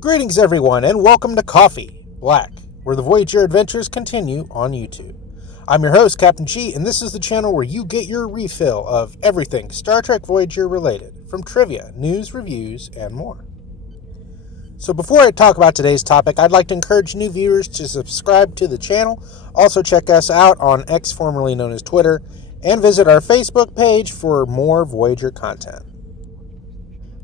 Greetings everyone and welcome to Coffee Black, where the Voyager adventures continue on YouTube. I'm your host, Captain G, and this is the channel where you get your refill of everything Star Trek Voyager related, from trivia, news, reviews, and more. So before I talk about today's topic, I'd like to encourage new viewers to subscribe to the channel, also check us out on X, formerly known as Twitter, and visit our Facebook page for more Voyager content.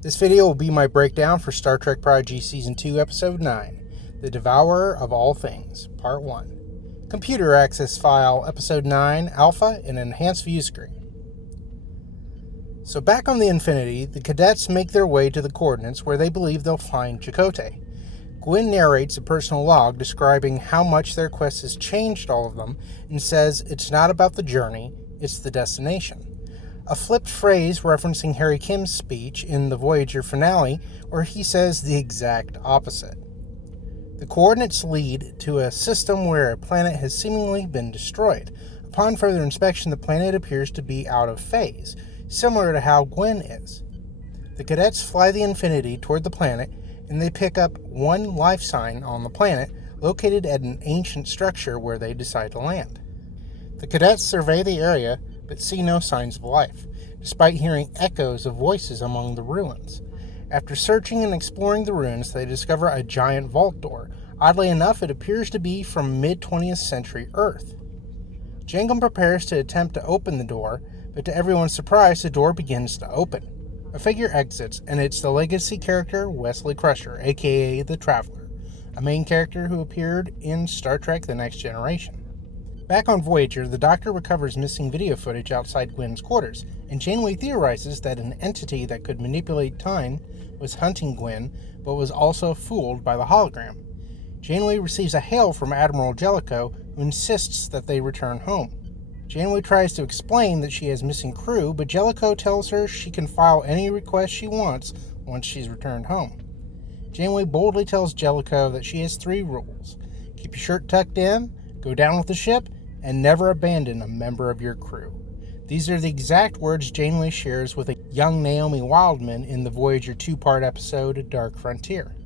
This video will be my breakdown for Star Trek Prodigy Season 2, Episode 9, The Devourer of All Things, Part 1. Computer Access File, Episode 9, Alpha, and Enhanced View Screen. So back on the Infinity, the cadets make their way to the coordinates where they believe they'll find Chakotay. Gwyn narrates a personal log describing how much their quest has changed all of them and says it's not about the journey, it's the destination. A flipped phrase referencing Harry Kim's speech in the Voyager finale, where he says the exact opposite. The coordinates lead to a system where a planet has seemingly been destroyed. Upon further inspection, the planet appears to be out of phase, similar to how Gwyn is. The cadets fly the Infinity toward the planet, and they pick up one life sign on the planet, located at an ancient structure where they decide to land. The cadets survey the area, but see no signs of life, despite hearing echoes of voices among the ruins. After searching and exploring the ruins, they discover a giant vault door. Oddly enough, it appears to be from mid-20th century Earth. Jankum prepares to attempt to open the door, but to everyone's surprise, the door begins to open. A figure exits, and it's the legacy character Wesley Crusher, aka the Traveler, a main character who appeared in Star Trek The Next Generation. Back on Voyager, the Doctor recovers missing video footage outside Gwyn's quarters, and Janeway theorizes that an entity that could manipulate time was hunting Gwyn, but was also fooled by the hologram. Janeway receives a hail from Admiral Jellicoe, who insists that they return home. Janeway tries to explain that she has missing crew, but Jellicoe tells her she can file any request she wants once she's returned home. Janeway boldly tells Jellicoe that she has 3 rules. Keep your shirt tucked in, go down with the ship, and never abandon a member of your crew. These are the exact words Janeway shares with a young Naomi Wildman in the Voyager 2-part episode Dark Frontier.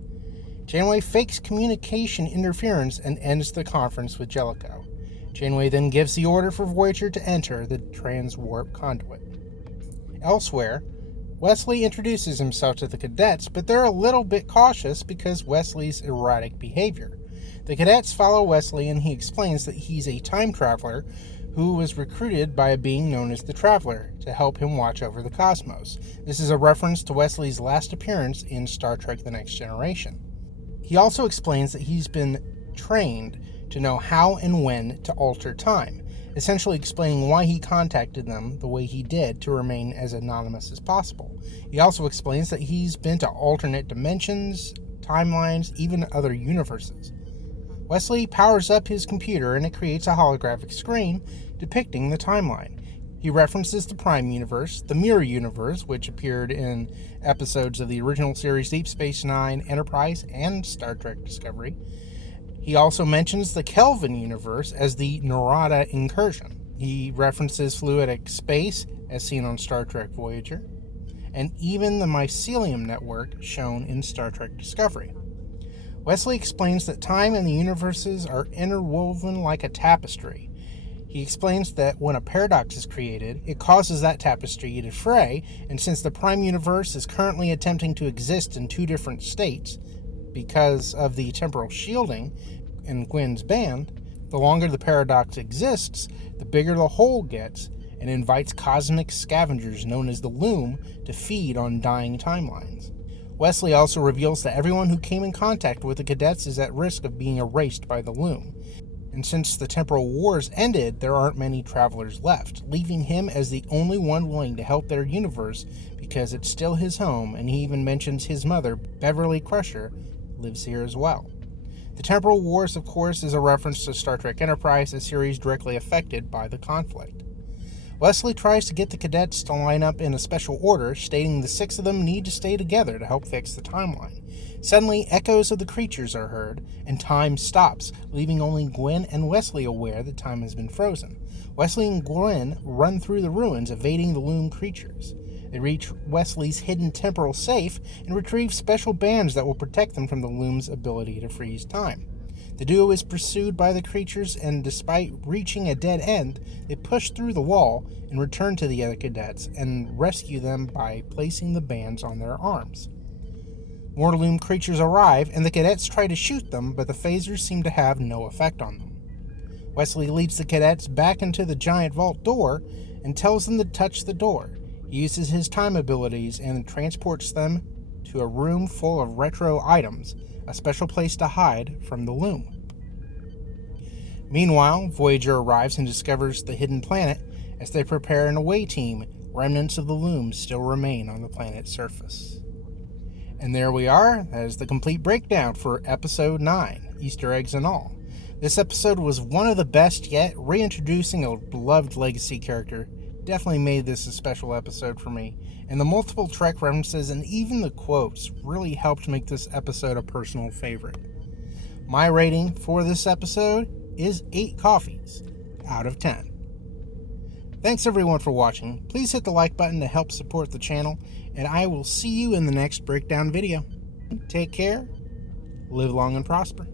Janeway fakes communication interference and ends the conference with Jellicoe. Janeway then gives the order for Voyager to enter the transwarp conduit. Elsewhere, Wesley introduces himself to the cadets, but they're a little bit cautious because Wesley's erratic behavior. The cadets follow Wesley, and he explains that he's a time traveler who was recruited by a being known as the Traveler to help him watch over the cosmos. This is a reference to Wesley's last appearance in Star Trek The Next Generation. He also explains that he's been trained to know how and when to alter time, essentially explaining why he contacted them the way he did to remain as anonymous as possible. He also explains that he's been to alternate dimensions, timelines, even other universes. Wesley powers up his computer and it creates a holographic screen depicting the timeline. He references the Prime Universe, the Mirror Universe, which appeared in episodes of the original series Deep Space Nine, Enterprise, and Star Trek Discovery. He also mentions the Kelvin Universe as the Narada Incursion. He references fluidic space, as seen on Star Trek Voyager, and even the Mycelium Network shown in Star Trek Discovery. Wesley explains that time and the universes are interwoven like a tapestry. He explains that when a paradox is created, it causes that tapestry to fray, and since the Prime Universe is currently attempting to exist in 2 different states because of the temporal shielding in Gwyn's band, the longer the paradox exists, the bigger the hole gets, and invites cosmic scavengers known as the Loom to feed on dying timelines. Wesley also reveals that everyone who came in contact with the cadets is at risk of being erased by the Loom. And since the temporal wars ended, there aren't many travelers left, leaving him as the only one willing to help their universe because it's still his home, and he even mentions his mother, Beverly Crusher, lives here as well. The temporal wars, of course, is a reference to Star Trek Enterprise, a series directly affected by the conflict. Wesley tries to get the cadets to line up in a special order, stating the 6 of them need to stay together to help fix the timeline. Suddenly, echoes of the creatures are heard, and time stops, leaving only Gwyn and Wesley aware that time has been frozen. Wesley and Gwyn run through the ruins, evading the Loom creatures. They reach Wesley's hidden temporal safe and retrieve special bands that will protect them from the loom's ability to freeze time. The duo is pursued by the creatures, and despite reaching a dead end, they push through the wall and return to the other cadets and rescue them by placing the bands on their arms. More loom creatures arrive, and the cadets try to shoot them, but the phasers seem to have no effect on them. Wesley leads the cadets back into the giant vault door and tells them to touch the door. He uses his time abilities and transports them to a room full of retro items, a special place to hide from the loom. Meanwhile, Voyager arrives and discovers the hidden planet. As they prepare an away team, remnants of the loom still remain on the planet's surface. And there we are. That is the complete breakdown for Episode 9, Easter eggs and all. This episode was one of the best yet. Reintroducing a beloved legacy character definitely made this a special episode for me, and the multiple Trek references and even the quotes really helped make this episode a personal favorite. My rating for this episode is 8 coffees out of 10. Thanks everyone for watching. Please hit the like button to help support the channel, and I will see you in the next breakdown video. Take care, live long and prosper.